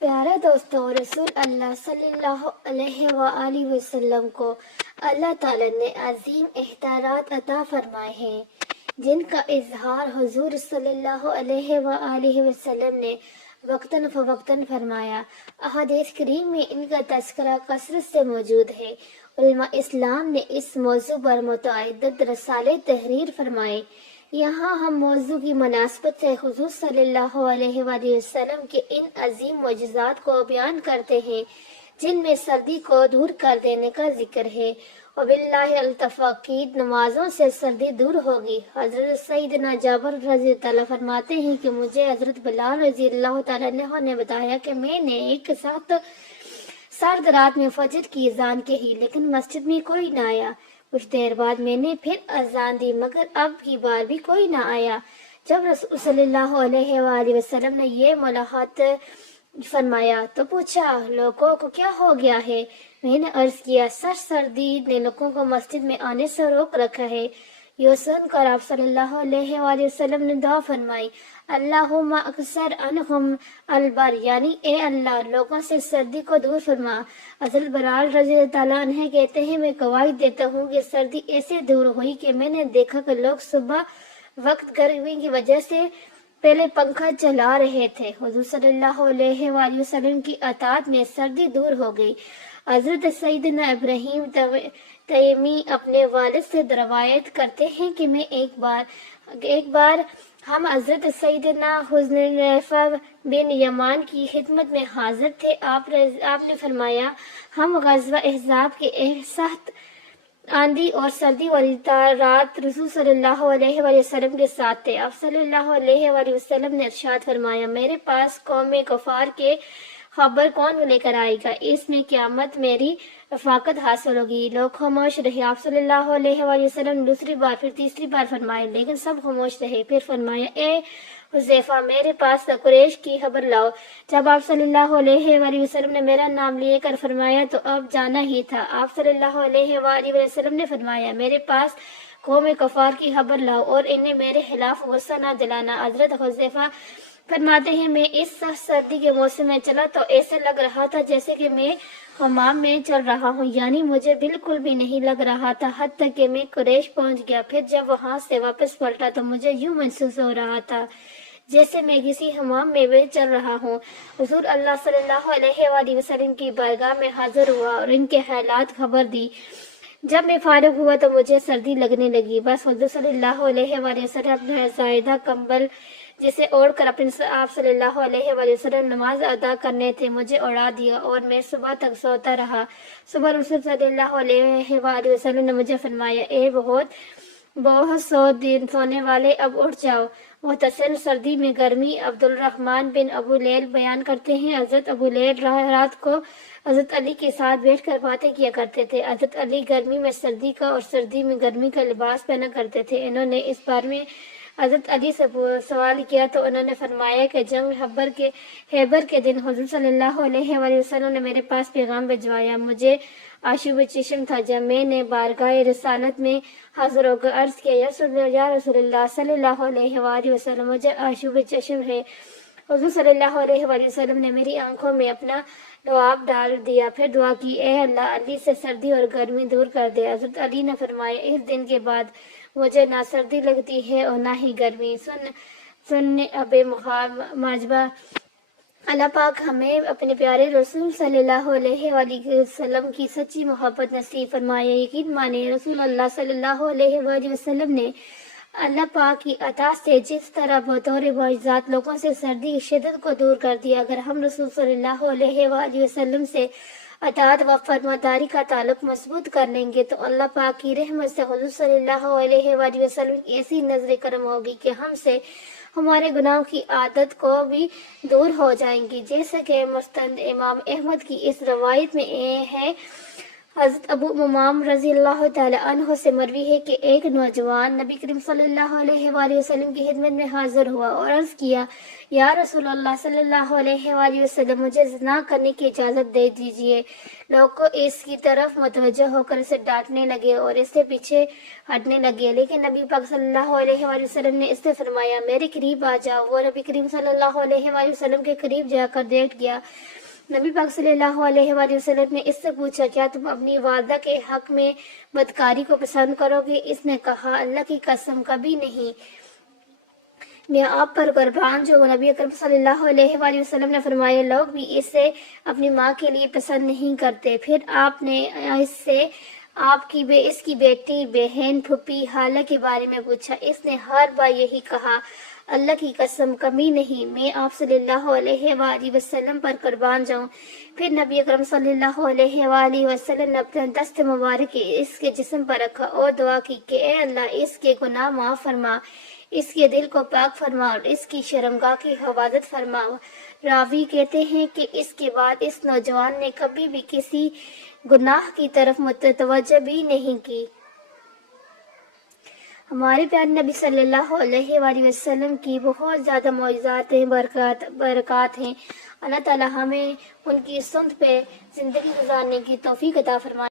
پیارے دوستوں، رسول اللہ صلی اللہ علیہ وآلہ وسلم کو اللہ تعالیٰ نے عظیم اختیارات عطا فرمائے ہیں، جن کا اظہار حضور صلی اللہ علیہ وآلہ وسلم نے وقتاً فوقتاً فرمایا۔ احادیث کریم میں ان کا تذکرہ کثرت سے موجود ہے۔ علماء اسلام نے اس موضوع پر متعدد رسالے تحریر فرمائے۔ یہاں ہم موضوع کی مناسبت سے حضور صلی اللہ علیہ وآلہ وسلم کے ان عظیم معجزات کو بیان کرتے ہیں، جن میں سردی کو دور کر دینے کا ذکر ہے۔ وباللہ التفقید نمازوں سے سردی دور ہوگی۔ حضرت سیدنا جابر رضی اللہ عنہ فرماتے ہیں کہ مجھے حضرت بلال رضی اللہ تعالیٰ عنہ نے بتایا کہ میں نے ایک سخت سرد رات میں فجر کی اذان کہی، لیکن مسجد میں کوئی نہ آیا۔ کچھ دیر بعد میں نے پھر اذان دی، مگر اب کی بار بھی کوئی نہ آیا۔ جب رسول صلی اللہ علیہ وآلہ وسلم نے یہ ملاحظہ فرمایا تو پوچھا، لوگوں کو کیا ہو گیا ہے؟ میں نے عرض کیا، سردی نے لوگوں کو مسجد میں آنے سے روک رکھا ہے۔ یہ سن کر آپ صلی اللہ علیہ وآلہ وسلم نے دعا فرمائی، اللہم اکثر عنہم البر، یعنی اے اللہ لوگوں سے سردی کو دور فرما۔ حضرت بلال رضی اللہ عنہ کہتے ہیں، میں گواہی دیتا ہوں کہ سردی ایسے دور ہوئی کہ میں نے دیکھا کہ لوگ صبح وقت گرمی کی وجہ سے پہلے پنکھا چلا رہے تھے۔ حضور صلی اللہ علیہ وآلہ وسلم کی اطاعت میں سردی دور ہو گئی۔ حضرت سیدنا ابراہیم تیمی اپنے والد سے روایت کرتے ہیں کہ میں ایک بار ہم حضرت سیدنا حذیفہ بن یمان کی خدمت میں حاضر تھے۔ آپ نے فرمایا، ہم غزوہ احزاب کے ایک سخت آندھی اور سردی والی رات رسول صلی اللہ علیہ وآلہ وسلم کے ساتھ تھے۔ آپ صلی اللہ علیہ وآلہ وسلم نے ارشاد فرمایا، میرے پاس قوم کفار کے خبر کون لے کر آئے گا؟ اس میں قیامت میری رفاقت حاصل ہوگی۔ لوگ خاموش رہے۔ آپ صلی اللہ علیہ وآلہ وسلم نے دوسری بار پھر تیسری بار فرمایا، لیکن سب خاموش رہے۔ پھر فرمایا، اے حذیفہ میرے پاس قریش کی خبر لاؤ۔ جب آپ صلی اللہ علیہ وآلہ وسلم نے میرا نام لے کر فرمایا تو اب جانا ہی تھا۔ آپ صلی اللہ علیہ وآلہ وسلم نے فرمایا، میرے پاس قوم کفار کی خبر لاؤ اور انہیں میرے خلاف غصہ نہ دلانا۔ حضرت حذیفہ فرماتے ہیں، میں اس سخت سردی کے موسم میں چلا تو ایسے لگ رہا تھا جیسے کہ میں حمام میں چل رہا ہوں، یعنی مجھے بالکل بھی نہیں لگ رہا تھا، حتیٰ کہ میں قریش پہنچ گیا۔ پھر جب وہاں سے واپس پلٹا تو مجھے یوں محسوس ہو رہا تھا جیسے میں کسی حمام میں چل رہا ہوں۔ حضور اللہ صلی اللہ علیہ وآلہ وسلم کی بارگاہ میں حاضر ہوا اور ان کے حالات خبر دی۔ جب میں فارغ ہوا تو مجھے سردی لگنے لگی۔ بس حضور صلی اللہ علیہ وآلہ وسلم اپنا زائدہ کمبل جسے اوڑھ کر اپنے آپ صلی اللہ علیہ وآلہ وسلم نماز ادا کرنے تھے مجھے اڑا دیا اور میں صبح تک سوتا رہا۔ صبح رسول صلی اللہ علیہ وآلہ وسلم نے مجھے فرمایا، اے بہت سو دن سونے والے، اب اٹھ جاؤ۔ مختصر سردی میں گرمی۔ عبد الرحمن بن ابو لیل بیان کرتے ہیں، حضرت ابو لیل رات کو حضرت علی کے ساتھ بیٹھ کر باتیں کیا کرتے تھے۔ حضرت علی گرمی میں سردی کا اور سردی میں گرمی کا لباس پہنا کرتے تھے۔ انہوں نے اس بارے میں حضرت علی سے سوال کیا تو انہوں نے فرمایا کہ جنگ خیبر کے دن حضور صلی اللہ علیہ وآلہ وسلم نے میرے پاس پیغام بھجوایا۔ مجھے آشوب چشم تھا۔ جب میں نے بارگاہ رسالت میں حاضر ہو کر عرض کیا، یا رسول اللہ صلی اللہ علیہ وآلہ وسلم، مجھے آشوب چشم ہے۔ حضور صلی اللہ علیہ وآلہ وسلم نے میری آنکھوں میں اپنا لعاب ڈال دیا، پھر دعا کی، اے اللہ علی سے سردی اور گرمی دور کر دے۔ حضرت علی نے فرمایا، اس دن کے بعد مجھے نہ سردی لگتی ہے اور نہ ہی گرمی۔ سن اب ماجبہ اللہ پاک ہمیں اپنے پیارے رسول صلی اللہ علیہ وآلہ وسلم کی سچی محبت نصیب فرمائے۔ یقین مانے رسول اللہ صلی اللہ علیہ وآلہ وسلم نے اللہ پاک کی عطا سے جس طرح بطور معجزات لوگوں سے سردی کی شدت کو دور کر دیا، اگر ہم رسول صلی اللہ علیہ وآلہ وسلم سے اطاعت و فرمانبرداری کا تعلق مضبوط کر لیں گے تو اللہ پاک کی رحمت سے حضور صلی اللہ علیہ وآلہ وسلم کی ایسی نظر کرم ہوگی کہ ہم سے ہمارے گناہوں کی عادت کو بھی دور ہو جائیں گی، جیسا کہ مستند امام احمد کی اس روایت میں ہے، حضرت ابو امام رضی اللہ تعالی عنہ سے مروی ہے کہ ایک نوجوان نبی کریم صلی اللہ علیہ وآلہ وسلم کی خدمت میں حاضر ہوا اور عرض کیا، یا رسول اللہ صلی اللہ علیہ وآلہ وسلم، مجھے زنا کرنے کی اجازت دے دیجیے۔ لوگ اس کی طرف متوجہ ہو کر اسے ڈانٹنے لگے اور اس سے پیچھے ہٹنے لگے، لیکن نبی پاک صلی اللہ علیہ وآلہ وسلم نے اس سے فرمایا، میرے قریب آ جاؤ۔ وہ نبی کریم صلی اللہ علیہ وآلہ وسلم کے قریب جا کر لیٹ گیا۔ نبی پاک صلی اللہ علیہ وآلہ وسلم نے اس سے پوچھا، کیا تم اپنی والدہ کے حق میں بدکاری کو پسند کرو گے؟ اس نے کہا، اللہ کی قسم کبھی نہیں، میں آپ پر قربان جو نبی اکرم صلی اللہ علیہ وآلہ وسلم نے فرمایا، لوگ بھی اسے اپنی ماں کے لیے پسند نہیں کرتے۔ پھر آپ نے اس سے اس کی بیٹی، بہن، پھوپھی، خالہ کے بارے میں پوچھا۔ اس نے ہر بار یہی کہا، اللہ کی قسم کبھی نہیں، میں آپ صلی اللہ علیہ وآلہ وسلم پر قربان جاؤں۔ پھر نبی اکرم صلی اللہ علیہ وآلہ وسلم نے اپنا دست مبارک اس کے جسم پر رکھا اور دعا کی کہ اے اللہ، اس کے گناہ معاف فرما، اس کے دل کو پاک فرما اور اس کی شرمگاہ کی حفاظت فرما۔ راوی کہتے ہیں کہ اس کے بعد اس نوجوان نے کبھی بھی کسی گناہ کی طرف متوجہ بھی نہیں کی۔ ہمارے پیارے نبی صلی اللہ علیہ وآلہ وسلم کی بہت زیادہ معجزات ہیں، برکات ہیں۔ اللہ تعالی ہمیں ان کی سنت پہ زندگی گزارنے کی توفیق عطا فرمائے۔